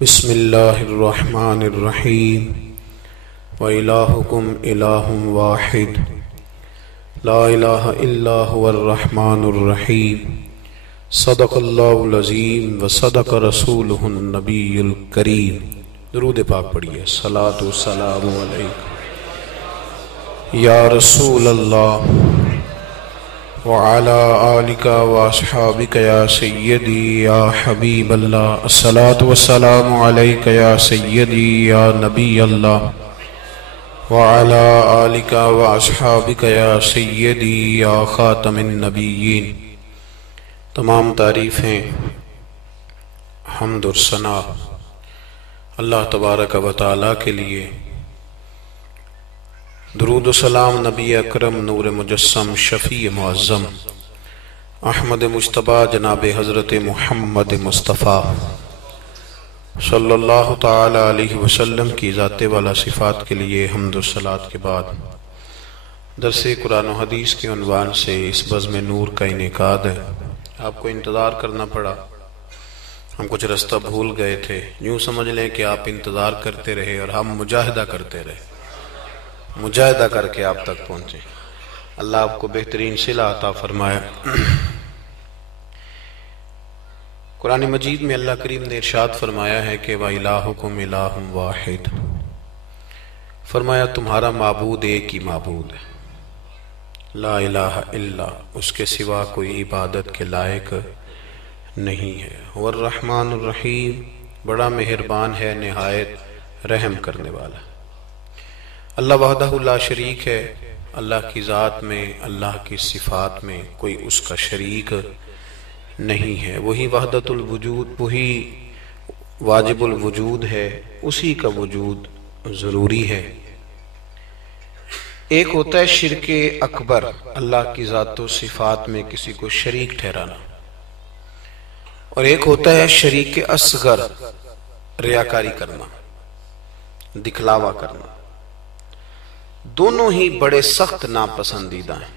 بسم اللہ الرحمن الرحیم وإلہکم الہ واحد لا الہ الا هو الرحمن الرحیم صدق اللہ العظیم وصدق رسولہ النبی الکریم۔ درود پاک پڑھیے۔ صلاۃ و سلام علیک یا رسول اللہ وعلى آلك واصحابك يا سيدي يا حبيب الله، الصلاة والسلام عليك يا سيدي يا نبي الله وعلى آلك واصحابك يا سيدي يا خاتم النبيين۔ تمام تعریفیں، حمد و ثنا اللہ تبارک و تعالی کے لیے، درود و سلام نبی اکرم نور مجسم شفیع معظم احمد مجتبی جناب حضرت محمد مصطفیٰ صلی اللہ تعالی علیہ وسلم کی ذات والا صفات کے لیے حمد و صلات کے بعد درس قرآن و حدیث کے عنوان سے اس بزم نور کا انعقاد ہے۔ آپ کو انتظار کرنا پڑا، ہم کچھ رستہ بھول گئے تھے، یوں سمجھ لیں کہ آپ انتظار کرتے رہے اور ہم مجاہدہ کرتے رہے، مجاہدہ کر کے آپ تک پہنچے۔ اللہ آپ کو بہترین صلہ عطا فرمائے۔ قرآن مجید میں اللہ کریم نے ارشاد فرمایا ہے کہ وَإِلَٰهُكُمْ إِلَٰهٌ وَاحِدٌ، فرمایا تمہارا معبود ایک ہی معبود ہے، لا الہ الا، اس کے سوا کوئی عبادت کے لائق نہیں ہے۔ والرحمن الرحیم، بڑا مہربان ہے، نہایت رحم کرنے والا۔ اللہ وحدہ لا شریک ہے، اللہ کی ذات میں، اللہ کی صفات میں کوئی اس کا شریک نہیں ہے۔ وہی وحدت الوجود، وہی واجب الوجود ہے، اسی کا وجود ضروری ہے۔ ایک ہوتا ہے شرک اکبر، اللہ کی ذات و صفات میں کسی کو شریک ٹھہرانا، اور ایک ہوتا ہے شریک اصغر، ریاکاری کرنا، دکھلاوا کرنا۔ دونوں ہی بڑے سخت ناپسندیدہ ہیں۔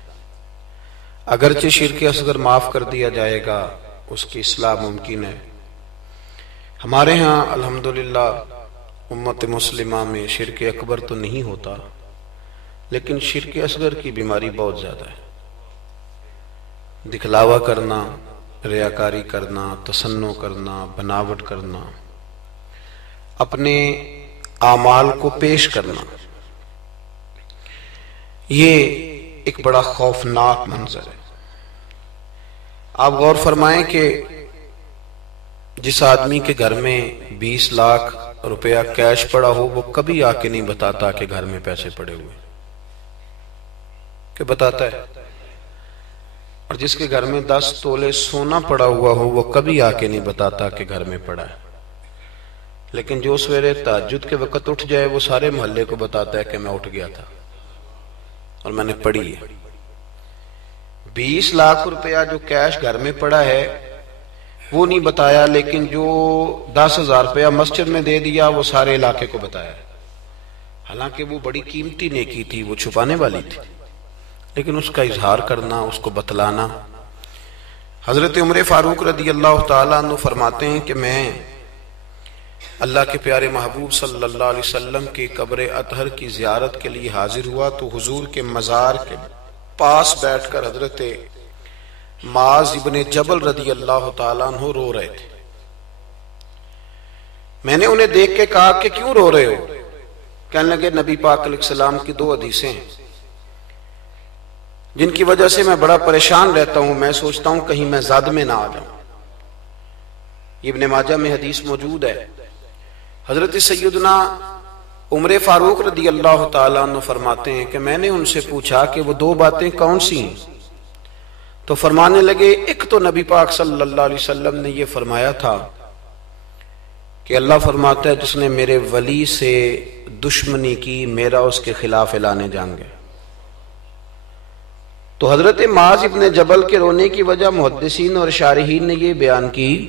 اگرچہ شرک اصغر معاف کر دیا جائے گا، اس کی اصلاح ممکن ہے۔ ہمارے ہاں الحمدللہ امت مسلمہ میں شرک اکبر تو نہیں ہوتا، لیکن شرک اصغر کی بیماری بہت زیادہ ہے۔ دکھلاوا کرنا، ریاکاری کرنا، تصنع کرنا، بناوٹ کرنا، اپنے اعمال کو پیش کرنا، یہ ایک بڑا خوفناک منظر ہے۔ آپ غور فرمائیں کہ جس آدمی کے گھر میں 20 لاکھ روپیہ کیش پڑا ہو، وہ کبھی آ کے نہیں بتاتا کہ گھر میں پیسے پڑے ہوئے، کہ بتاتا ہے؟ اور جس کے گھر میں 10 تولے سونا پڑا ہوا ہو، وہ کبھی آ کے نہیں بتاتا کہ گھر میں پڑا ہے۔ لیکن جو سویرے تہجد کے وقت اٹھ جائے، وہ سارے محلے کو بتاتا ہے کہ میں اٹھ گیا تھا اور میں نے پڑھی ہے۔ 20 لاکھ روپیہ جو کیش گھر میں پڑا ہے وہ نہیں بتایا، لیکن جو 10,000 روپیہ مسجد میں دے دیا وہ سارے علاقے کو بتایا، حالانکہ وہ بڑی قیمتی نیکی تھی، وہ چھپانے والی تھی، لیکن اس کا اظہار کرنا، اس کو بتلانا۔ حضرت عمر فاروق رضی اللہ تعالیٰ عنہ فرماتے ہیں کہ میں اللہ کے پیارے محبوب صلی اللہ علیہ وسلم کی قبر اطہر کی زیارت کے لیے حاضر ہوا تو حضور کے مزار کے پاس بیٹھ کر حضرت معاذ ابن جبل رضی اللہ تعالیٰ عنہ رو رہے تھے۔ میں نے انہیں دیکھ کے کہا کہ کیوں رو رہے ہو؟ کہنے لگے نبی پاک علیہ السلام کی 2 حدیثیں ہیں جن کی وجہ سے میں بڑا پریشان رہتا ہوں، میں سوچتا ہوں کہیں میں زاد میں نہ آ جاؤں۔ ابن ماجہ میں حدیث موجود ہے۔ حضرت سیدنا عمر فاروق رضی اللہ تعالیٰ عنہ فرماتے ہیں کہ میں نے ان سے پوچھا کہ وہ 2 باتیں کون سی ہیں؟ تو فرمانے لگے، ایک تو نبی پاک صلی اللہ علیہ وسلم نے یہ فرمایا تھا کہ اللہ فرماتا ہے جس نے میرے ولی سے دشمنی کی، میرا اس کے خلاف اعلان جنگ ہے۔ تو حضرت معاذ ابن جبل کے رونے کی وجہ محدثین اور شارحین نے یہ بیان کی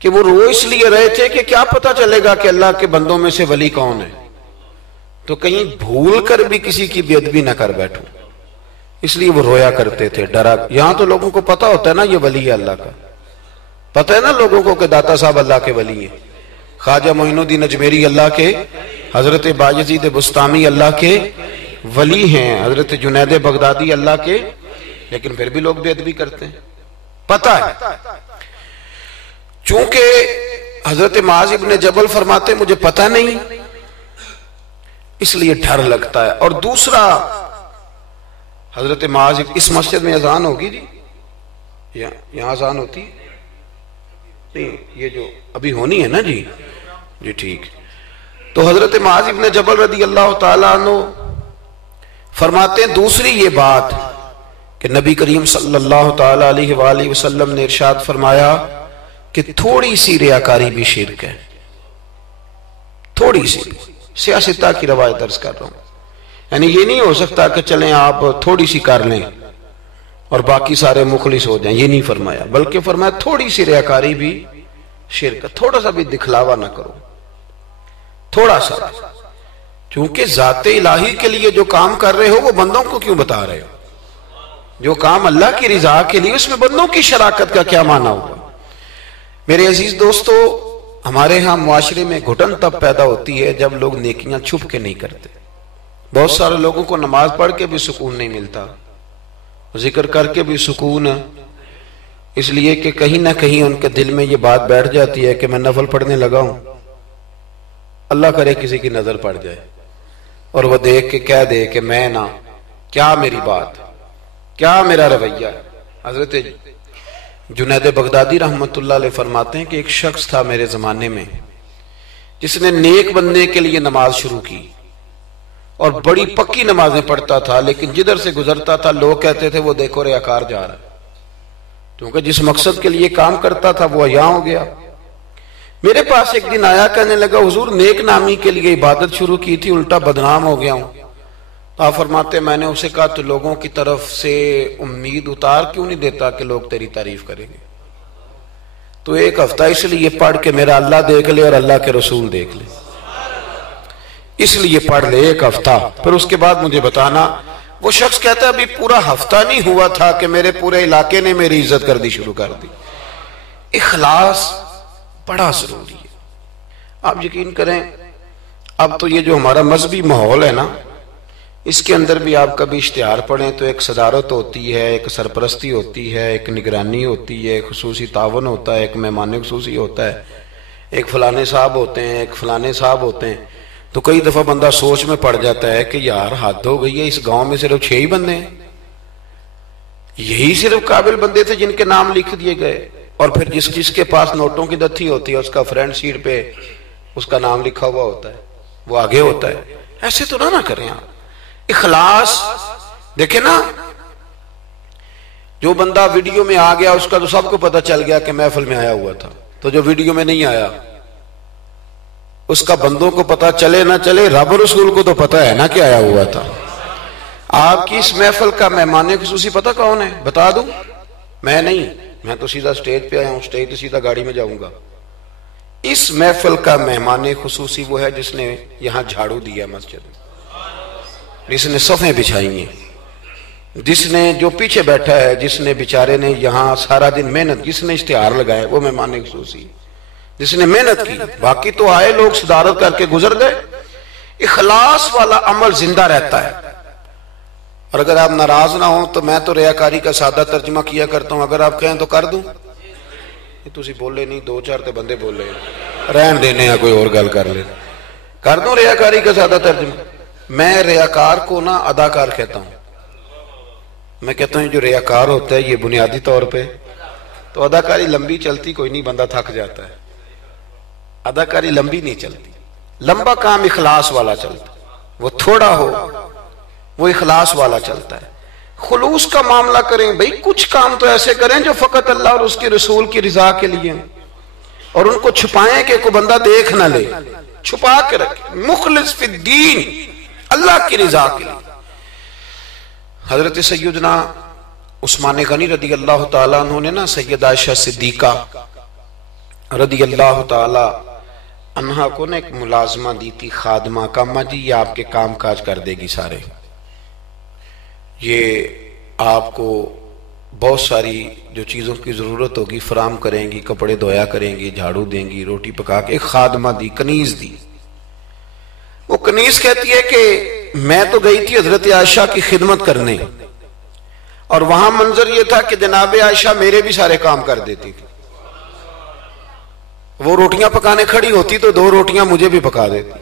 کہ وہ رو اس لیے رہے تھے کہ کیا پتہ چلے گا کہ اللہ کے بندوں میں سے ولی کون ہے، تو کہیں بھول کر بھی کسی کی بے ادبی نہ کر بیٹھوں، اس لیے وہ رویا کرتے تھے، ڈرا۔ یہاں تو لوگوں کو پتہ ہوتا ہے نا یہ ولی ہے اللہ کا، پتہ ہے نا لوگوں کو کہ داتا صاحب اللہ کے ولی ہیں، خواجہ معین الدین اجمیری اللہ کے، حضرت بایزید بسطامی اللہ کے ولی ہیں، حضرت جنید بغدادی اللہ کے، لیکن پھر بھی لوگ بے ادبی کرتے ہیں. پتہ ہے چونکہ حضرت معاذ ابن جبل فرماتے مجھے پتہ نہیں اس لیے ڈر لگتا ہے. اور دوسرا حضرت معاذ اس مسجد میں اذان ہوگی جی، یہاں اذان ہوتی نہیں، یہ جو ابھی ہونی ہے نا جی ٹھیک. تو حضرت معاذ ابن جبل رضی اللہ تعالیٰ عنہ فرماتے ہیں دوسری یہ بات کہ نبی کریم صلی اللہ تعالیٰ علیہ وآلہ وسلم نے ارشاد فرمایا کہ تھوڑی سی ریاکاری بھی شرک ہے. تھوڑی سی، سیاستہ کی روایت درس کر رہا ہوں، یعنی یہ نہیں ہو سکتا کہ چلیں آپ تھوڑی سی کر لیں اور باقی سارے مخلص ہو جائیں، یہ نہیں فرمایا، بلکہ فرمایا تھوڑی سی ریاکاری بھی شرک ہے. تھوڑا سا بھی دکھلاوا نہ کرو، تھوڑا سا، چونکہ ذات الہی کے لیے جو کام کر رہے ہو وہ بندوں کو کیوں بتا رہے ہو؟ جو کام اللہ کی رضا کے لیے اس میں بندوں کی شراکت کا کیا معنی ہوگا؟ میرے عزیز دوستو، ہمارے ہاں معاشرے میں گھٹن تب پیدا ہوتی ہے جب لوگ نیکیاں چھپ کے نہیں کرتے. بہت سارے لوگوں کو نماز پڑھ کے بھی سکون نہیں ملتا، ذکر کر کے بھی سکون، اس لیے کہ کہیں نہ کہیں ان کے دل میں یہ بات بیٹھ جاتی ہے کہ میں نفل پڑھنے لگا ہوں، اللہ کرے کسی کی نظر پڑ جائے اور وہ دیکھ کے کہہ دے کہ میں نہ، کیا میری بات، کیا میرا رویہ. حضرت جنید بغدادی رحمت اللہ علیہ فرماتے ہیں کہ ایک شخص تھا میرے زمانے میں جس نے نیک بننے کے لیے نماز شروع کی اور بڑی پکی نمازیں پڑھتا تھا، لیکن جدھر سے گزرتا تھا لوگ کہتے تھے وہ دیکھو ریاکار جا رہا ہے، کیونکہ جس مقصد کے لیے کام کرتا تھا وہ عیاں ہو گیا. میرے پاس ایک دن آیا، کہنے لگا حضور نیک نامی کے لیے عبادت شروع کی تھی، الٹا بدنام ہو گیا ہوں. آپ فرماتے میں نے اسے کہا تو لوگوں کی طرف سے امید اتار کیوں نہیں دیتا کہ لوگ تیری تعریف کریں گے؟ تو ایک ہفتہ اس لیے پڑھ کے میرا اللہ دیکھ لے اور اللہ کے رسول دیکھ لے، اس لیے پڑھ لے ایک ہفتہ، پھر اس کے بعد مجھے بتانا. وہ شخص کہتا ہے ابھی پورا ہفتہ نہیں ہوا تھا کہ میرے پورے علاقے نے میری عزت کر دی شروع کر دی. اخلاص بڑا ضروری ہے. آپ یقین کریں اب تو یہ جو ہمارا مذہبی ماحول ہے نا، اس کے اندر بھی آپ کبھی اشتہار پڑھیں تو ایک صدارت ہوتی ہے، ایک سرپرستی ہوتی ہے، ایک نگرانی ہوتی ہے، ایک خصوصی تعاون ہوتا ہے، ایک مہمان خصوصی ہوتا ہے، ایک فلانے صاحب ہوتے ہیں، ایک فلانے صاحب ہوتے ہیں. تو کئی دفعہ بندہ سوچ میں پڑ جاتا ہے کہ یار حد ہو گئی ہے، اس گاؤں میں صرف 6 ہی بندے ہیں، یہی صرف قابل بندے تھے جن کے نام لکھ دیے گئے، اور پھر جس کے پاس نوٹوں کی دتھی ہوتی ہے اس کا فرنٹ سیٹ پہ اس کا نام لکھا ہوا ہوتا ہے، وہ آگے ہوتا ہے. ایسے تو نہ کریں آپ. اخلاص دیکھیں نا، جو بندہ ویڈیو میں آ گیا اس کا تو سب کو پتا چل گیا کہ محفل میں آیا ہوا تھا، تو جو ویڈیو میں نہیں آیا اس کا بندوں کو پتا چلے نہ چلے، رب رسول کو تو پتا ہے نا کہ آیا ہوا تھا. آپ کی اس محفل کا مہمان خصوصی پتا کون ہے؟ بتا دوں؟ میں نہیں، میں تو سیدھا سٹیج پہ آیا ہوں، سٹیج سے سیدھا گاڑی میں جاؤں گا. اس محفل کا مہمان خصوصی وہ ہے جس نے یہاں جھاڑو دیا مسجد میں، جس نے صفیں بچھائی ہیں، جس نے جو پیچھے بیٹھا ہے، جس نے بیچارے نے یہاں سارا دن محنت، جس نے اشتہار لگائے، وہ مہمان خصوصی جس نے محنت کی. باقی تو آئے لوگ صدارت کر کے گزر گئے. اخلاص والا عمل زندہ رہتا ہے. اور اگر آپ ناراض نہ ہوں تو میں تو ریاکاری کا سادہ ترجمہ کیا کرتا ہوں، اگر آپ کہیں تو کر دوں. تسی بولے نہیں، 2-4 تے بندے بولے، رہن دینے ہیں، کوئی اور گل کر لے. کر دوں ریاکاری کا سادہ ترجمہ؟ میں ریاکار کو نہ اداکار کہتا ہوں. میں کہتا ہوں جو ریاکار ہوتا ہے یہ بنیادی طور پہ تو اداکاری لمبی چلتی کوئی نہیں، بندہ تھک جاتا ہے. اداکاری لمبی نہیں چلتی، لمبا کام اخلاص والا چلتا ہے. وہ تھوڑا ہو وہ اخلاص والا چلتا ہے. خلوص کا معاملہ کریں بھئی، کچھ کام تو ایسے کریں جو فقط اللہ اور اس کے رسول کی رضا کے لیے، اور ان کو چھپائیں کہ کوئی بندہ دیکھ نہ لے، چھپا کے رکھیں. مخلص فی الدین، اللہ کی رضا کے لیے. حضرت سیدنا عثمان غنی رضی اللہ تعالیٰ عنہ نے نا سید عائشہ صدیقہ رضی اللہ تعالیٰ عنہ کو نے ایک ملازمہ دی تھی، خادمہ کا. اماں جی یہ آپ کے کام کاج کر دے گی سارے، یہ آپ کو بہت ساری جو چیزوں کی ضرورت ہوگی فراہم کریں گی، کپڑے دھویا کریں گی، جھاڑو دیں گی، روٹی پکا کے، ایک خادمہ دی، کنیز دی۔ وہ کنیز کہتی ہے کہ میں تو گئی تھی حضرت عائشہ کی خدمت کرنے، اور وہاں منظر یہ تھا کہ جناب عائشہ میرے بھی سارے کام کر دیتی تھی۔ وہ روٹیاں پکانے کھڑی ہوتی تو 2 روٹیاں مجھے بھی پکا دیتی،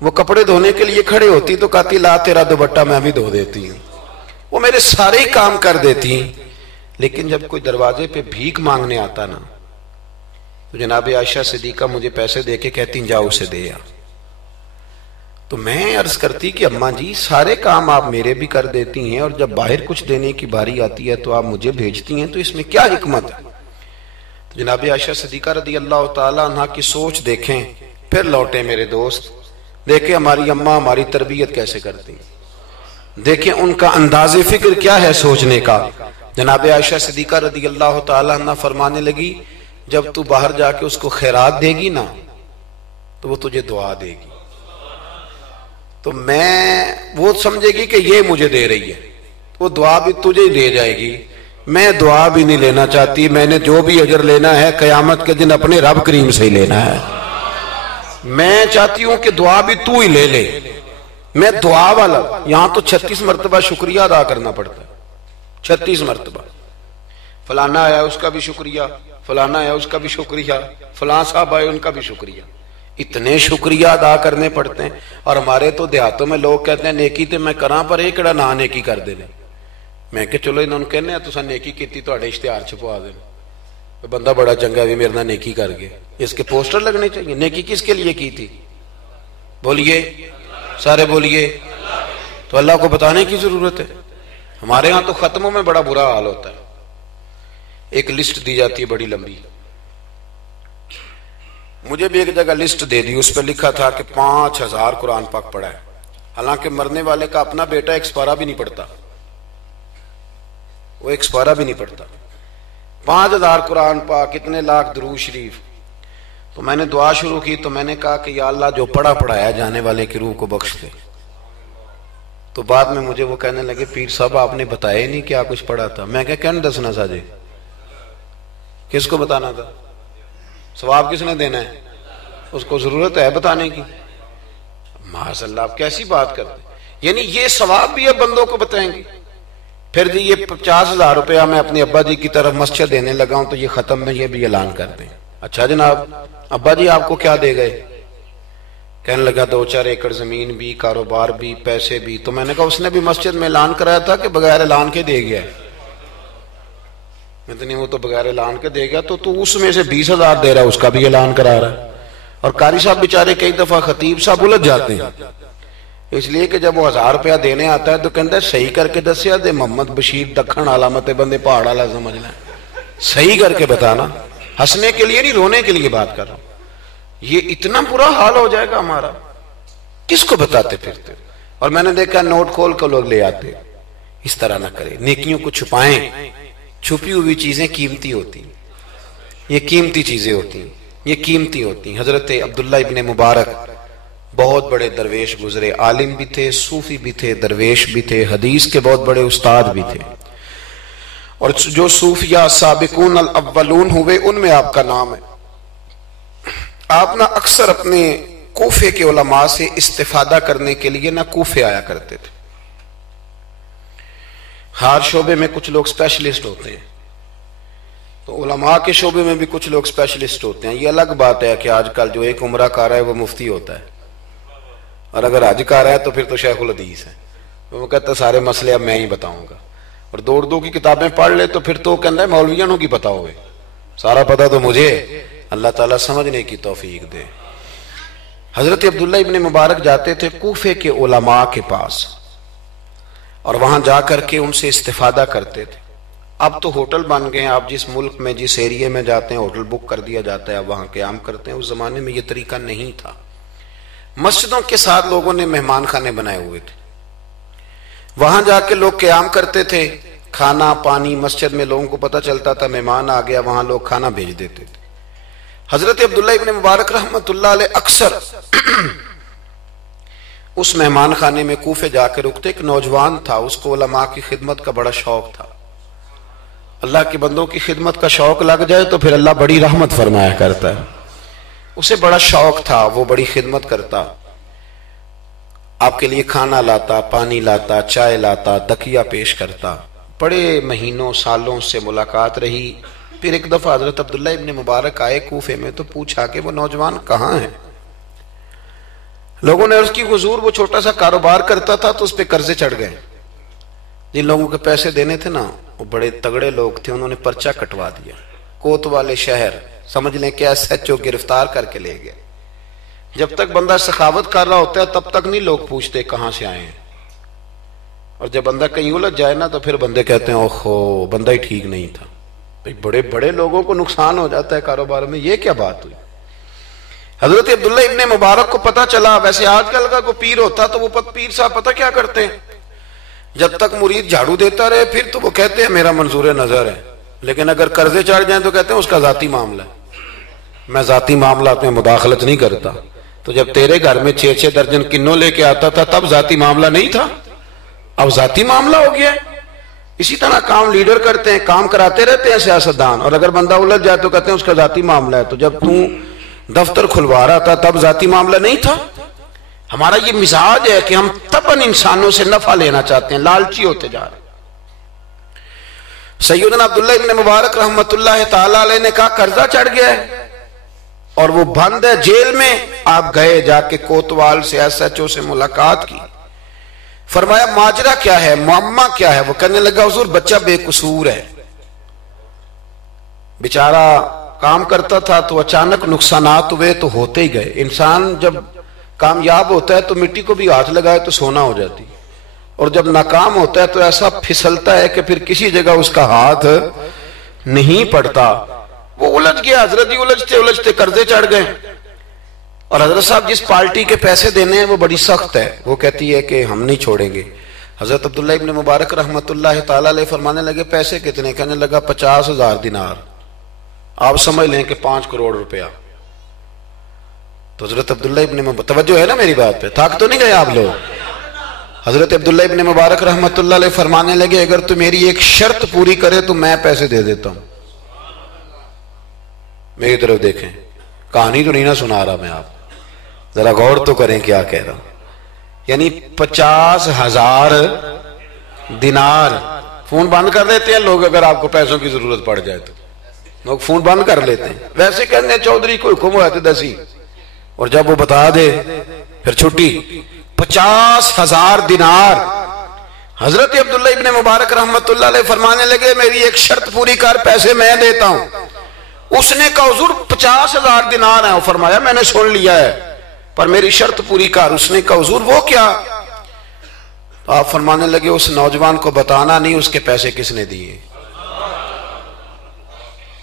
وہ کپڑے دھونے کے لیے کھڑے ہوتی تو کہتی لا تیرا دوپٹہ میں بھی دھو دیتی ہوں۔ وہ میرے سارے ہی کام کر دیتی، لیکن جب کوئی دروازے پہ بھیک مانگنے آتا نا تو جناب عائشہ صدیقہ مجھے پیسے دے کے کہتی جاؤ اسے دے آ۔ تو میں عرض کرتی کہ اماں جی سارے کام آپ میرے بھی کر دیتی ہیں، اور جب باہر کچھ دینے کی باری آتی ہے تو آپ مجھے بھیجتی ہیں، تو اس میں کیا حکمت ہے؟ تو جناب عائشہ صدیقہ رضی اللہ تعالیٰ عنہ کی سوچ دیکھیں، پھر لوٹیں میرے دوست، دیکھیں ہماری اماں ہماری تربیت کیسے کرتی ہیں، دیکھیں ان کا انداز فکر کیا ہے سوچنے کا۔ جناب عائشہ صدیقہ رضی اللہ تعالیٰ عنہ فرمانے لگی جب تو باہر جا کے اس کو خیرات دے گی نا تو وہ تجھے دعا دے گی، تو وہ سمجھے گی کہ یہ مجھے دے رہی ہے، وہ دعا بھی تجھے ہی دے جائے گی۔ میں دعا بھی نہیں لینا چاہتی، میں نے جو بھی اجر لینا ہے قیامت کے دن اپنے رب کریم سے ہی لینا ہے۔ میں چاہتی ہوں کہ دعا بھی تو ہی لے لے، میں دعا والا۔ یہاں تو 36 مرتبہ شکریہ ادا کرنا پڑتا ہے، 36 مرتبہ۔ فلانا آیا اس کا بھی شکریہ، فلانا آیا اس کا بھی شکریہ، فلاں صاحب آئے ان کا بھی شکریہ، اتنے شکریہ ادا کرنے پڑتے ہیں۔ اور ہمارے تو دیہاتوں میں لوگ کہتے ہیں نیکی تے میں کراں پر ایک کڑا نہ نیکی کر دینے۔ میں کہ چلو انہوں نے کہنے ہیں تساں نیکی کیتی تواڈے اشتہار چھپوا دینا، بندہ بڑا چنگا بھی میرے نال نیکی کر گئے، اس کے پوسٹر لگنے چاہیے۔ نیکی کس کے لیے کی تھی؟ بولیے سارے بولیے۔ تو اللہ کو بتانے کی ضرورت ہے۔ ہمارے ہاں تو ختموں میں بڑا برا حال ہوتا ہے، ایک لسٹ دی جاتی ہے بڑی لمبی، مجھے بھی ایک جگہ لسٹ دے دی، اس پہ لکھا تھا کہ 5000 قرآن پاک پڑھا ہے، حالانکہ مرنے والے کا اپنا بیٹا ایک سپارہ بھی نہیں پڑھتا، وہ ایک سپارہ بھی نہیں پڑھتا۔ 5000 قرآن پاک، اتنے لاکھ درود شریف۔ تو میں نے دعا شروع کی تو میں نے کہا کہ یا اللہ جو پڑھایا جانے والے کی روح کو بخش دے۔ تو بعد میں مجھے وہ کہنے لگے پیر صاحب آپ نے بتایا ہی نہیں کیا کچھ پڑھا تھا۔ میں کہا کہنے دسنا ساجے، کس کو بتانا تھا؟ ثواب کس نے دینا ہے؟ اس کو ضرورت ہے بتانے کی؟ معاذ اللہ، آپ کیسی بات کرتے ہیں؟ یعنی یہ ثواب بھی اب بندوں کو بتائیں گے؟ پھر جی یہ 50,000 روپیہ میں اپنے ابا جی کی طرف مسجد دینے لگا ہوں تو یہ ختم میں یہ بھی اعلان کر دیں۔ اچھا جناب ابا جی آپ کو کیا دے گئے؟ کہنے لگا 2-4 ایکڑ زمین بھی، کاروبار بھی، پیسے بھی۔ تو میں نے کہا اس نے بھی مسجد میں اعلان کرایا تھا کہ بغیر اعلان کے دے گیا ہے؟ میں تو نہیں، وہ تو بغیر اعلان کے دے گیا، تو اس میں سے 20,000 دے رہا ہے، اس کا بھی اعلان کرا رہا ہے۔ اور قاری صاحب بیچارے کئی دفعہ خطیب صاحب الجھ جاتے ہیں، اس لیے کہ جب وہ 1000 روپیہ دینے آتا ہے تو کہتا ہے صحیح کر کے دسیا دے محمد بشیر دکھن علامت بندے پہاڑ والا سمجھ لیں، صحیح کر کے بتانا، ہنسنے کے لیے نہیں رونے کے لیے بات کر رہا ہوں۔ یہ اتنا برا حال ہو جائے گا ہمارا، کس کو بتاتے پھرتے؟ اور میں نے دیکھا نوٹ کھول کر لوگ لے آتے۔ اس طرح نہ کرے، نیکیوں کو چھپائیں، چھپی ہوئی چیزیں قیمتی ہوتی ہیں، یہ قیمتی چیزیں ہوتی ہیں، یہ قیمتی ہوتی ہیں۔ حضرت عبداللہ ابن مبارک بہت بڑے درویش گزرے، عالم بھی تھے، صوفی بھی تھے، درویش بھی تھے، حدیث کے بہت بڑے استاد بھی تھے، اور جو صوفیہ سابقون الاولون ہوئے ان میں آپ کا نام ہے۔ آپ نہ اکثر اپنے کوفے کے علماء سے استفادہ کرنے کے لیے نہ کوفے آیا کرتے تھے۔ ہر شعبے میں کچھ لوگ اسپیشلسٹ ہوتے ہیں، تو علماء کے شعبے میں بھی کچھ لوگ اسپیشلسٹ ہوتے ہیں۔ یہ الگ بات ہے کہ آج کل جو ایک عمرہ کر رہا ہے وہ مفتی ہوتا ہے، اور اگر حج کر رہا ہے تو پھر تو شیخ الحدیث ہے، وہ کہتا ہے سارے مسئلے اب میں ہی بتاؤں گا، اور دو اردو کی کتابیں پڑھ لے تو پھر تو کہتا ہے مولویوں کی پتہ ہوئے، سارا پتہ تو مجھے۔ اللہ تعالیٰ سمجھنے کی توفیق دے۔ حضرت عبداللہ ابن مبارک جاتے تھے کوفے کے علماء کے پاس، اور وہاں جا کر کے ان سے استفادہ کرتے تھے۔ اب تو ہوٹل بن گئے ہیں، آپ جس ملک میں جس ایریے میں جاتے ہیں ہوٹل بک کر دیا جاتا ہے، اب وہاں قیام کرتے ہیں۔ اس زمانے میں یہ طریقہ نہیں تھا۔ مسجدوں کے ساتھ لوگوں نے مہمان خانے بنائے ہوئے تھے، وہاں جا کے لوگ قیام کرتے تھے، کھانا پانی مسجد میں لوگوں کو پتہ چلتا تھا مہمان آ گیا، وہاں لوگ کھانا بھیج دیتے تھے۔ حضرت عبداللہ ابن مبارک رحمت اللہ علیہ اکثر اس مہمان خانے میں کوفے جا کے رکتے۔ ایک نوجوان تھا، اس کو علماء کی خدمت کا بڑا شوق تھا، اللہ کے بندوں کی خدمت کا شوق لگ جائے تو پھر اللہ بڑی رحمت فرمایا کرتا ہے. اسے بڑا شوق تھا, وہ بڑی خدمت کرتا, آپ کے لیے کھانا لاتا, پانی لاتا, چائے لاتا, تکیہ پیش کرتا. بڑے مہینوں سالوں سے ملاقات رہی. پھر ایک دفعہ حضرت عبداللہ ابن مبارک آئے کوفے میں تو پوچھا کہ وہ نوجوان کہاں ہے. لوگوں نے عرض کی حضور وہ چھوٹا سا کاروبار کرتا تھا تو اس پہ قرضے چڑھ گئے. جن لوگوں کے پیسے دینے تھے نا وہ بڑے تگڑے لوگ تھے, انہوں نے پرچہ کٹوا دیا. کوتوال شہر سمجھ لیں کہ ایس ایچ او گرفتار کر کے لے گئے. جب تک بندہ سخاوت کر رہا ہوتا ہے تب تک نہیں لوگ پوچھتے کہاں سے آئے ہیں, اور جب بندہ کہیں الجھ جائے نا تو پھر بندے کہتے ہیں اوہو بندہ ہی ٹھیک نہیں تھا. بڑے بڑے لوگوں کو نقصان ہو جاتا ہے کاروبار میں, یہ کیا بات ہوئی. حضرت عبداللہ ابن مبارک کو پتا چلا. ویسے آج کل کا کوئی پیر ہوتا تو وہ پیر صاحب پتہ کیا کرتے ہیں, جب تک مرید جھاڑو دیتا رہے پھر تو وہ کہتے ہیں میرا منظور نظر ہے, لیکن اگر قرضے چڑھ جائیں تو کہتے ہیں اس کا ذاتی معاملہ ہے, میں ذاتی معاملات میں مداخلت نہیں کرتا. تو جب تیرے گھر میں 6 درجن کنوں لے کے آتا تھا تب ذاتی معاملہ نہیں تھا, اب ذاتی معاملہ ہو گیا. اسی طرح کام لیڈر کرتے ہیں, کام کراتے رہتے ہیں سیاستدان, اور اگر بندہ الجھ جائے تو کہتے ہیں اس کا ذاتی معاملہ ہے. تو جب دفتر کھلوا رہا تھا تب ذاتی معاملہ نہیں تھا. ہمارا یہ مزاج ہے کہ ہم تباً انسانوں سے نفع لینا چاہتے ہیں, لالچی ہوتے جا رہے ہیں. سیدنا عبداللہ ابن مبارک رحمت اللہ تعالی علیہ نے کہا قرضہ چڑھ گیا ہے اور وہ بند ہے جیل میں. آپ گئے, جا کے کوتوال سے ایس ایچ او سے ملاقات کی. فرمایا ماجرا کیا ہے, معمہ کیا ہے. وہ کہنے لگا حضور بچہ بے قصور ہے, بیچارہ کام کرتا تھا تو اچانک نقصانات ہوئے تو ہوتے ہی گئے. انسان جب کامیاب ہوتا ہے تو مٹی کو بھی ہاتھ لگائے تو سونا ہو جاتی, اور جب ناکام ہوتا ہے تو ایسا پھسلتا ہے کہ پھر کسی جگہ اس کا ہاتھ نہیں پڑتا. وہ الجھ گیا, حضرت ہی الجھتے الجھتے قرضے چڑھ گئے. اور حضرت صاحب جس پارٹی کے پیسے دینے ہیں وہ بڑی سخت ہے, وہ کہتی ہے کہ ہم نہیں چھوڑیں گے. حضرت عبداللہ ابن مبارک رحمت اللہ تعالی علیہ فرمانے لگے پیسے کتنے, کہنے لگا 50,000 دینار. آپ سمجھ لیں کہ 5 کروڑ روپیہ. تو حضرت عبداللہ ابن توجہ ہے نا میری بات پہ, تھک تو نہیں گئے آپ لوگ. حضرت عبداللہ ابن مبارک رحمت اللہ علیہ فرمانے لگے اگر تو میری ایک شرط پوری کرے تو میں پیسے دے دیتا ہوں. میری طرف دیکھیں, کہانی تو نہیں نہ سنا رہا میں, آپ ذرا غور تو کریں کیا کہہ رہا ہوں. یعنی 50,000 دینار. فون بند کر دیتے ہیں لوگ اگر آپ کو پیسوں کی ضرورت پڑ جائے تو, لوگ فون بند کر لیتے ہیں. ویسے کہنے چودھری کو حکم ہوا تھے 10 اور جب وہ بتا دے پھر چھٹی. 50,000 دینار. حضرت عبداللہ ابن مبارک رحمت اللہ علیہ فرمانے لگے میری ایک شرط پوری کر, پیسے میں دیتا ہوں. اس نے کہا حضور 50,000 دینار ہیں. فرمایا میں نے سن لیا ہے پر میری شرط پوری کر. اس نے کہا حضور وہ کیا. تو آپ فرمانے لگے اس نوجوان کو بتانا نہیں اس کے پیسے کس نے دیے,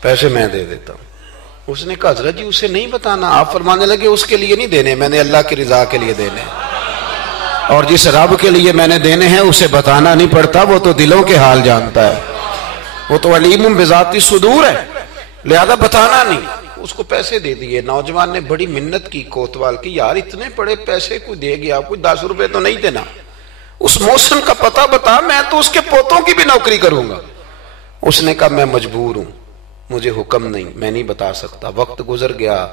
پیسے میں دے دیتا ہوں. اس نے کہا حضرت جی اسے نہیں بتانا. آپ فرمانے لگے اس کے لیے نہیں دینے, میں نے اللہ کی رضا کے لیے دینے, اور جس رب کے لیے میں نے دینے ہیں اسے بتانا نہیں پڑتا, وہ تو دلوں کے حال جانتا ہے, وہ تو علیم بذات الصدور ہے, لہذا بتانا نہیں. اس کو پیسے دے دیے. نوجوان نے بڑی منت کی کوتوال کی, یار اتنے بڑے پیسے کوئی دے گیا, کوئی 10 روپے تو نہیں دینا, اس محسن کا پتہ بتا, میں تو اس کے پوتوں کی بھی نوکری کروں گا. اس نے کہا میں مجبور ہوں, مجھے حکم نہیں, میں نہیں بتا سکتا. وقت گزر گیا,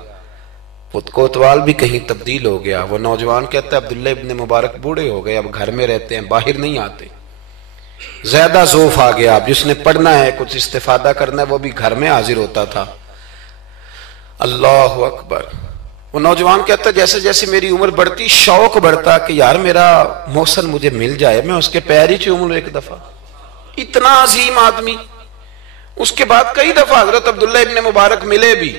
کوتوال بھی کہیں تبدیل ہو گیا. وہ نوجوان کہتا ہے عبداللہ ابن مبارک بوڑھے ہو گئے, اب گھر میں رہتے ہیں, باہر نہیں آتے. زیادہ ذوف آ گیا, اب جس نے پڑھنا ہے کچھ استفادہ کرنا ہے وہ بھی گھر میں حاضر ہوتا تھا. اللہ اکبر. وہ نوجوان کہتا ہے جیسے جیسے میری عمر بڑھتی شوق بڑھتا کہ یار میرا محسن مجھے مل جائے, میں اس کے پیر ہی چوم لوں ایک دفعہ. اتنا عظیم آدمی. اس کے بعد کئی دفعہ حضرت عبداللہ ابن مبارک ملے بھی.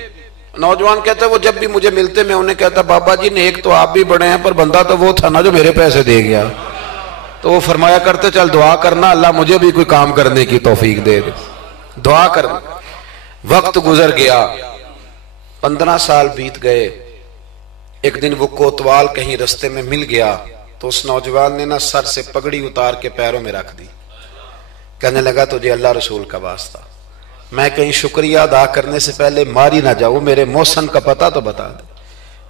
نوجوان کہتا ہے وہ جب بھی مجھے ملتے میں انہیں کہتا بابا جی نیک تو آپ بھی بڑے ہیں پر بندہ تو وہ تھا نا جو میرے پیسے دے گیا. تو وہ فرمایا کرتے چل دعا کرنا اللہ مجھے بھی کوئی کام کرنے کی توفیق دے دے, دعا کرنا. وقت گزر گیا, 15 سال بیت گئے. ایک دن وہ کوتوال کہیں رستے میں مل گیا تو اس نوجوان نے نا سر سے پگڑی اتار کے پیروں میں رکھ دی. کہنے لگا تجھے اللہ رسول کا واسطہ, میں کہیں شکریہ ادا کرنے سے پہلے ماری نہ جاؤں, میرے محسن کا پتہ تو بتا دے,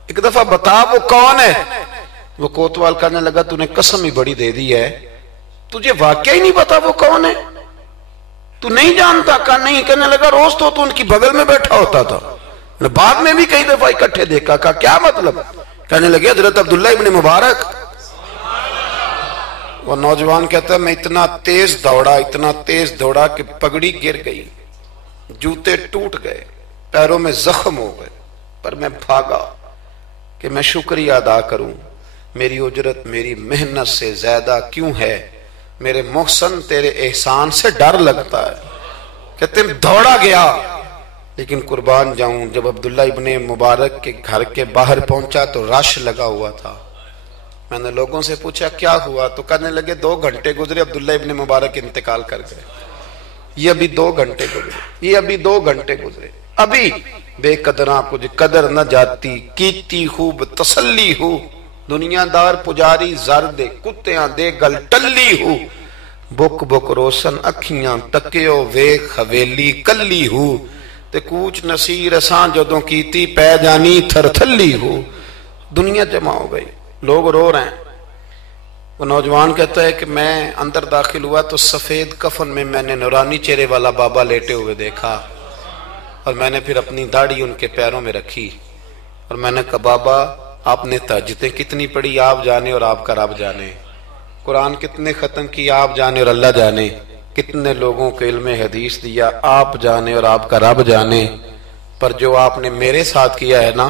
ایک دفعہ بتا وہ کون ہے. وہ کوتوال کہنے لگا تو نے قسم ہی بڑی دے دی ہے, تجھے واقعی نہیں پتا وہ کون ہے. تو نہیں جانتا؟ کہا نہیں. کہنے لگا روز تو ان کی بغل میں بیٹھا ہوتا تھا, بعد میں بھی کئی دفعہ اکٹھے دیکھا. کہا کیا مطلب؟ کہنے لگے حضرت عبداللہ ابن مبارک. وہ نوجوان کہتا ہے میں اتنا تیز دوڑا کہ پگڑی گر گئی, جوتے ٹوٹ گئے, پیروں میں زخم ہو گئے, پر میں بھاگا کہ میں شکریہ ادا کروں. میری اجرت میری محنت سے زیادہ کیوں ہے؟ میرے محسن تیرے احسان سے ڈر لگتا ہے. کہتے ہیں دوڑا گیا, لیکن قربان جاؤں جب عبداللہ ابن مبارک کے گھر کے باہر پہنچا تو رش لگا ہوا تھا. میں نے لوگوں سے پوچھا کیا ہوا, تو کہنے لگے 2 گھنٹے گزرے, عبداللہ ابن مبارک انتقال کر گئے. یہ ابھی 2 گھنٹے گزرے, ابھی بے قدراں کچھ قدر نہ جاتی, کیتی خوب تسلی ہو, دنیا دار پجاری زر دے, کتیاں دے گل ٹلی ہو, بک بک روشن اکھیاں تکیو ویکھ حویلی کلی ہو, تے کوچ نصیر اساں جدوں کیتی پہ جانی تھر تھلی ہو. دنیا جمع ہو گئی, لوگ رو رہے ہیں. وہ نوجوان کہتا ہے کہ میں اندر داخل ہوا تو سفید کفن میں نے نورانی چہرے والا بابا لیٹے ہوئے دیکھا, اور میں نے پھر اپنی داڑھی ان کے پیروں میں رکھی, اور میں نے کہا بابا آپ نے تہجدیں کتنی پڑھی آپ جانے اور آپ کا رب جانے, قرآن کتنے ختم کی آپ جانے اور اللہ جانے, کتنے لوگوں کو علم حدیث دیا آپ جانے اور آپ کا رب جانے, پر جو آپ نے میرے ساتھ کیا ہے نا,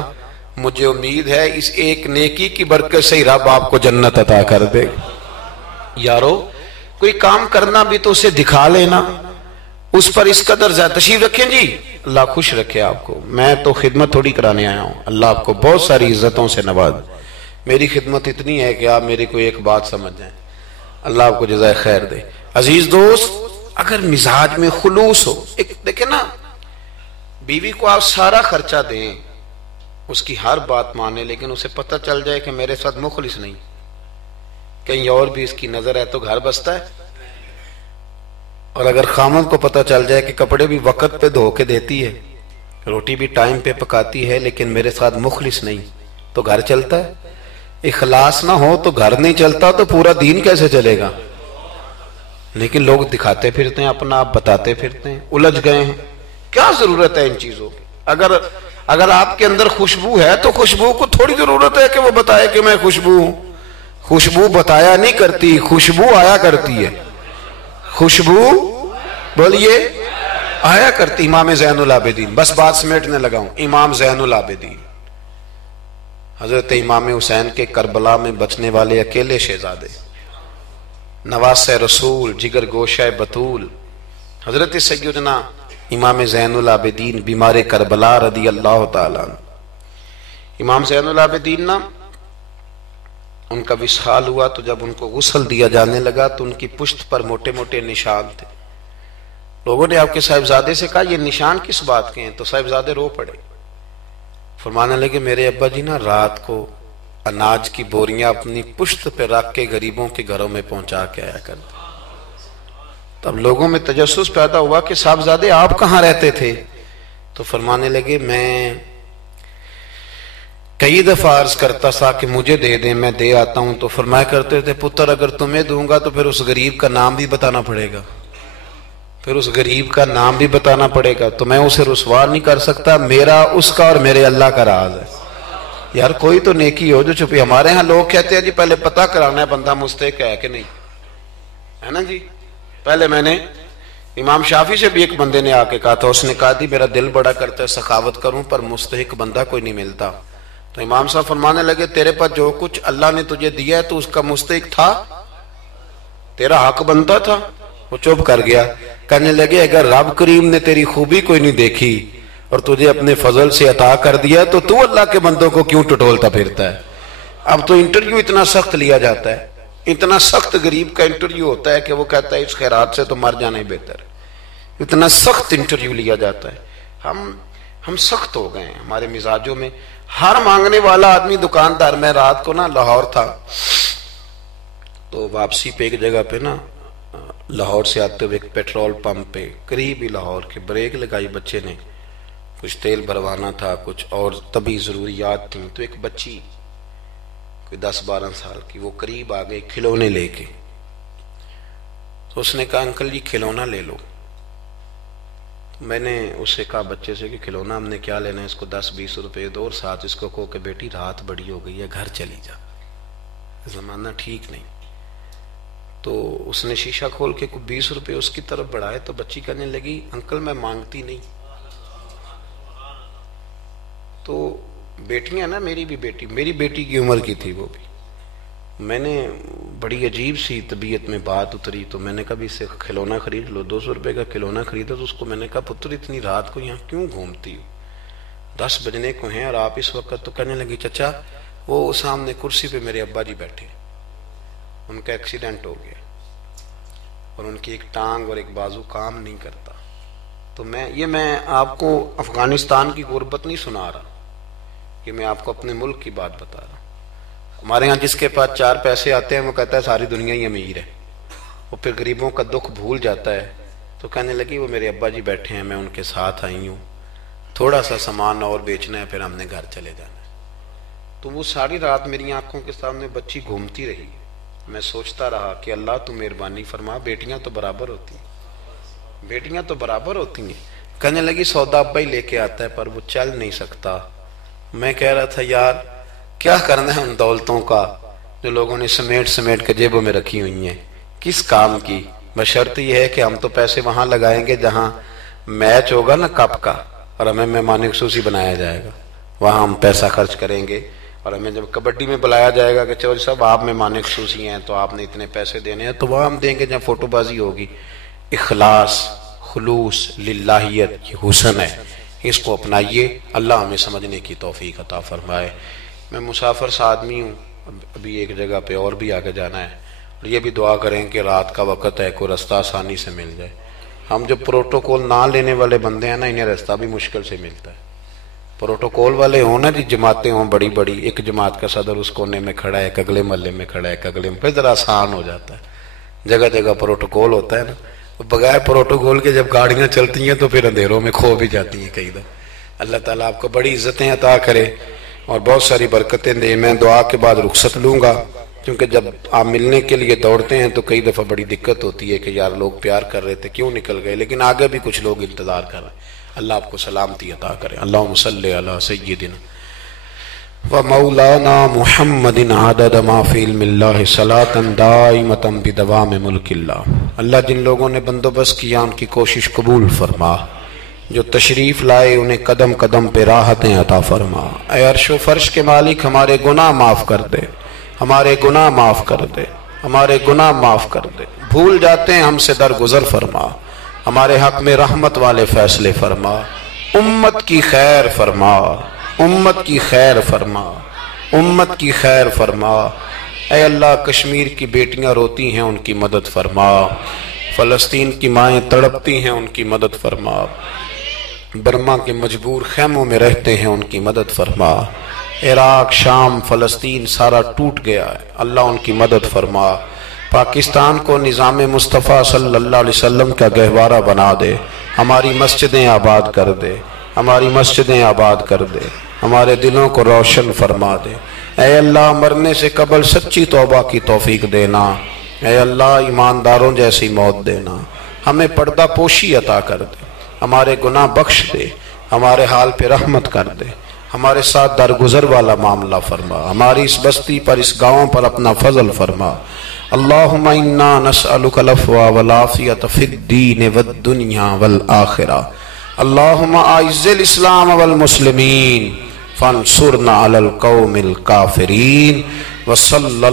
مجھے امید ہے اس ایک نیکی کی برکت سے ہی رب آپ کو جنت عطا کر دے. یارو کوئی کام کرنا بھی تو اسے دکھا لینا, اس پر اس قدر زیادہ. تشریف رکھیں جی, اللہ خوش رکھے آپ کو. میں تو خدمت تھوڑی کرانے آیا ہوں, اللہ آپ کو بہت ساری عزتوں سے نواز. میری خدمت اتنی ہے کہ آپ میری کوئی ایک بات سمجھ جائیں, اللہ آپ کو جزائے خیر دے. عزیز دوست, اگر مزاج میں خلوص ہو, ایک دیکھیں نا, بیوی کو آپ سارا خرچہ دیں, اس کی ہر بات مانے, لیکن اسے پتہ چل جائے کہ میرے ساتھ مخلص نہیں, کہیں اور بھی اس کی نظر ہے, تو گھر بستا ہے. اور اگر خامد کو پتہ چل جائے کہ کپڑے بھی وقت پہ دھو کے دیتی ہے, روٹی بھی ٹائم پہ پکاتی ہے, لیکن میرے ساتھ مخلص نہیں, تو گھر چلتا ہے؟ اخلاص نہ ہو تو گھر نہیں چلتا, تو پورا دین کیسے چلے گا؟ لیکن لوگ دکھاتے پھرتے ہیں اپنا, آپ بتاتے پھرتے ہیں, الجھ گئے ہیں. کیا ضرورت ہے ان چیزوں کی؟ اگر آپ کے اندر خوشبو ہے تو خوشبو کو تھوڑی ضرورت ہے کہ وہ بتائے کہ میں خوشبو ہوں. خوشبو بتایا نہیں کرتی, خوشبو آیا کرتی ہے. خوشبو بولیے آیا کرتی. امام زین العابدین, بس بات سمیٹنے لگا ہوں, امام زین العابدین حضرت امام حسین کے کربلا میں بچنے والے اکیلے شہزادے, نواسہ رسول, جگر گوشہ بطول, حضرت سیدنا امام زین العابدین بیمار کربلا رضی اللہ تعالیٰ. امام زین العابدین نا, ان کا وصال ہوا تو جب ان کو غسل دیا جانے لگا تو ان کی پشت پر موٹے موٹے نشان تھے. لوگوں نے آپ کے صاحبزادے سے کہا یہ نشان کس بات کے ہیں؟ تو صاحبزادے رو پڑے, فرمانے لگے میرے ابا جی نا رات کو اناج کی بوریاں اپنی پشت پہ رکھ کے غریبوں کے گھروں میں پہنچا کے آیا کرتے. تب لوگوں میں تجسس پیدا ہوا کہ صاحبزادے آپ کہاں رہتے تھے؟ تو فرمانے لگے میں کئی دفعہ عرض کرتا تھا کہ مجھے دے دیں, میں دے آتا ہوں. تو فرمایا کرتے تھے پتر اگر تمہیں دوں گا تو پھر اس غریب کا نام بھی بتانا پڑے گا, پھر اس غریب کا نام بھی بتانا پڑے گا, تو میں اسے رسوا نہیں کر سکتا. میرا اس کا اور میرے اللہ کا راز ہے. یار کوئی تو نیکی ہو جو چھپی. ہمارے ہاں لوگ کہتے ہیں جی پہلے پتہ کرانا ہے بندہ مستحق ہے کہ نہیں, ہے نا جی. پہلے میں نے امام شافعی سے بھی ایک بندے نے آ کے کہا تھا, اس نے کہا تھی میرا دل بڑا کرتا ہے سخاوت کروں پر مستحق بندہ کوئی نہیں ملتا. تو امام صاحب فرمانے لگے تیرے پاس جو کچھ اللہ نے تجھے دیا ہے تو اس کا مستحق تھا, تیرا حق بنتا تھا. وہ چپ کر گیا. کہنے لگے اگر رب کریم نے تیری خوبی کوئی نہیں دیکھی اور تجھے اپنے فضل سے عطا کر دیا تو اللہ کے بندوں کو کیوں ٹٹولتا پھرتا ہے؟ اب تو انٹرویو اتنا سخت لیا جاتا ہے, اتنا سخت غریب کا انٹرویو ہوتا ہے کہ وہ کہتا ہے اس خیرات سے تو مر جانا ہی بہتر ہے. اتنا سخت انٹرویو لیا جاتا ہے. ہم سخت ہو گئے ہیں ہمارے مزاجوں میں. ہر مانگنے والا آدمی دکاندار. میں رات کو نا لاہور تھا, تو واپسی پہ ایک جگہ پہ نا لاہور سے آتے ہوئے ایک پیٹرول پمپ پہ قریب ہی لاہور کے بریک لگائی بچے نے, کچھ تیل بھروانا تھا, کچھ اور طبی ضروریات تھیں. تو ایک بچی کوئی 10-12 سال کی وہ قریب آ گئی کھلونے لے کے. تو اس نے کہا انکل جی کھلونا لے لو. میں نے اس سے کہا بچے سے کہ کھلونا ہم نے کیا لینا ہے، اس کو 10-20 روپے دو اور ساتھ اس کو کہو کہ بیٹی رات بڑی ہو گئی ہے گھر چلی جا، زمانہ ٹھیک نہیں۔ تو اس نے شیشہ کھول کے 20 روپے اس کی طرف بڑھائے تو بچی کہنے لگی انکل میں مانگتی نہیں۔ تو بیٹیاں نا، میری بیٹی کی عمر کی تھی وہ بھی، میں نے بڑی عجیب سی طبیعت میں بات اتری تو میں نے کہا بھی اس سے کھلونا خرید لو، 200 روپے کا کھلونا خریدا۔ تو اس کو میں نے کہا پتر اتنی رات کو یہاں کیوں گھومتی ہو، 10 بجنے کو ہیں اور آپ اس وقت؟ تو کہنے لگی چچا وہ سامنے کرسی پہ میرے ابا جی بیٹھے، ان کا ایکسیڈنٹ ہو گیا اور ان کی ایک ٹانگ اور ایک بازو کام نہیں کرتا۔ تو میں آپ کو افغانستان کی غربت نہیں سنا رہا، یہ میں آپ کو اپنے ملک کی بات بتا رہا ہوں۔ ہمارے ہاں جس کے پاس 4 پیسے آتے ہیں وہ کہتا ہے ساری دنیا ہی امیر ہے، وہ پھر غریبوں کا دکھ بھول جاتا ہے۔ تو کہنے لگی وہ میرے ابا جی بیٹھے ہیں، میں ان کے ساتھ آئی ہوں، تھوڑا سا سامان اور بیچنا ہے پھر ہم نے گھر چلے جانا ہے۔ تو وہ ساری رات میری آنکھوں کے سامنے بچی گھومتی رہی، میں سوچتا رہا کہ اللہ تو مہربانی فرما، بیٹیاں تو برابر ہوتی ہیں، بیٹیاں تو برابر ہوتی ہیں۔ کہنے لگی سودا ابا ہی لے کے آتا ہے پر وہ چل نہیں سکتا۔ میں کہہ رہا تھا یار کیا کرنا ہے ان دولتوں کا جو لوگوں نے سمیٹ کے جیبوں میں رکھی ہوئی ہیں، کس کام کی؟ بشرط یہ ہے کہ ہم تو پیسے وہاں لگائیں گے جہاں میچ ہوگا نا کپ کا، اور ہمیں مہمان خصوصی بنایا جائے گا، وہاں ہم پیسہ خرچ کریں گے۔ اور ہمیں جب کبڈی میں بلایا جائے گا کہ چلو صاحب آپ مہمان خصوصی ہیں تو آپ نے اتنے پیسے دینے ہیں، تو وہاں ہم دیں گے جہاں فوٹو بازی ہوگی۔ اخلاص، خلوص، للہیت، یہ حسن ہے، اس کو اپنائیے، اللہ ہمیں سمجھنے کی توفیق عطا فرمائے۔ میں مسافر سا آدمی ہوں، ابھی ایک جگہ پہ اور بھی آگے جانا ہے، اور یہ بھی دعا کریں کہ رات کا وقت ہے کوئی رستہ آسانی سے مل جائے۔ ہم جو پروٹوکول نہ لینے والے بندے ہیں نا، انہیں رستہ بھی مشکل سے ملتا ہے۔ پروٹوکول والے ہوں نا جی، جماعتیں ہوں بڑی بڑی، ایک جماعت کا صدر اس کونے میں کھڑا ہے، ایک اگلے محلے میں کھڑا ہے، ایک اگلے میں، پھر ذرا آسان ہو جاتا ہے۔ جگہ جگہ پروٹوکول ہوتا ہے نا، بغیر پروٹوکول کے جب گاڑیاں چلتی ہیں تو پھر اندھیروں میں کھو بھی جاتی ہیں کئی دفعہ۔ اللہ تعالیٰ آپ کو بڑی عزتیں عطا کرے اور بہت ساری برکتیں دے۔ میں دعا کے بعد رخصت لوں گا، کیونکہ جب آپ ملنے کے لیے دوڑتے ہیں تو کئی دفعہ بڑی دقت ہوتی ہے کہ یار لوگ پیار کر رہے تھے کیوں نکل گئے، لیکن آگے بھی کچھ لوگ انتظار کر رہے ہیں۔ اللہ آپ کو سلامتی عطا کرے۔ اللہم صلی علی سیدنا و مولانا محمد عدد ما فی علم اللہ صلاۃ دائمۃ بدوام ملک اللہ۔ اللہ جن لوگوں نے بندوبست کیا ان کی کوشش قبول فرما، جو تشریف لائے انہیں قدم قدم پہ راحتیں عطا فرما۔ اے عرش و فرش کے مالک ہمارے گناہ معاف کر دے، ہمارے گناہ معاف کر دے، ہمارے گناہ معاف کر دے۔ بھول جاتے ہیں ہم سے درگزر فرما، ہمارے حق میں رحمت والے فیصلے فرما، امت کی خیر فرما، امت کی خیر فرما، امت کی خیر فرما۔ اے اللہ کشمیر کی بیٹیاں روتی ہیں ان کی مدد فرما، فلسطین کی مائیں تڑپتی ہیں ان کی مدد فرما، برما کے مجبور خیموں میں رہتے ہیں ان کی مدد فرما۔ عراق، شام، فلسطین سارا ٹوٹ گیا ہے، اللہ ان کی مدد فرما۔ پاکستان کو نظام مصطفیٰ صلی اللہ علیہ وسلم کا گہوارہ بنا دے، ہماری مسجدیں آباد کر دے، ہماری مسجدیں آباد کر دے، ہمارے دلوں کو روشن فرما دے۔ اے اللہ مرنے سے قبل سچی توبہ کی توفیق دینا، اے اللہ ایمانداروں جیسی موت دینا، ہمیں پردہ پوشی عطا کر دے، ہمارے گناہ بخش دے، ہمارے حال پہ رحمت کر دے، ہمارے ساتھ درگزر والا معاملہ فرما، ہماری اس بستی پر اس گاؤں پر اپنا فضل فرما۔ اللہم انا نسألک العفو والعافیۃ فی الدین والدنیا والآخرہ۔ اللہم اعز الاسلام والمسلمین فانصرنا علی القوم الکافرین۔ وصلی اللہ